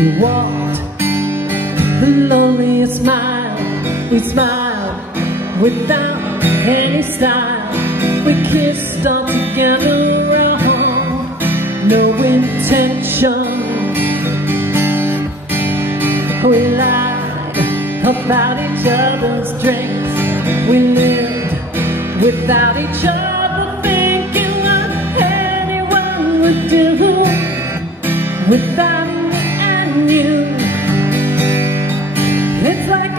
We walked the loneliest mile. We smiled without any style. We kissed all together wrong, no intention. We lied about each other's drinks. We lived without each other, thinking what anyone would do without me and you. It's like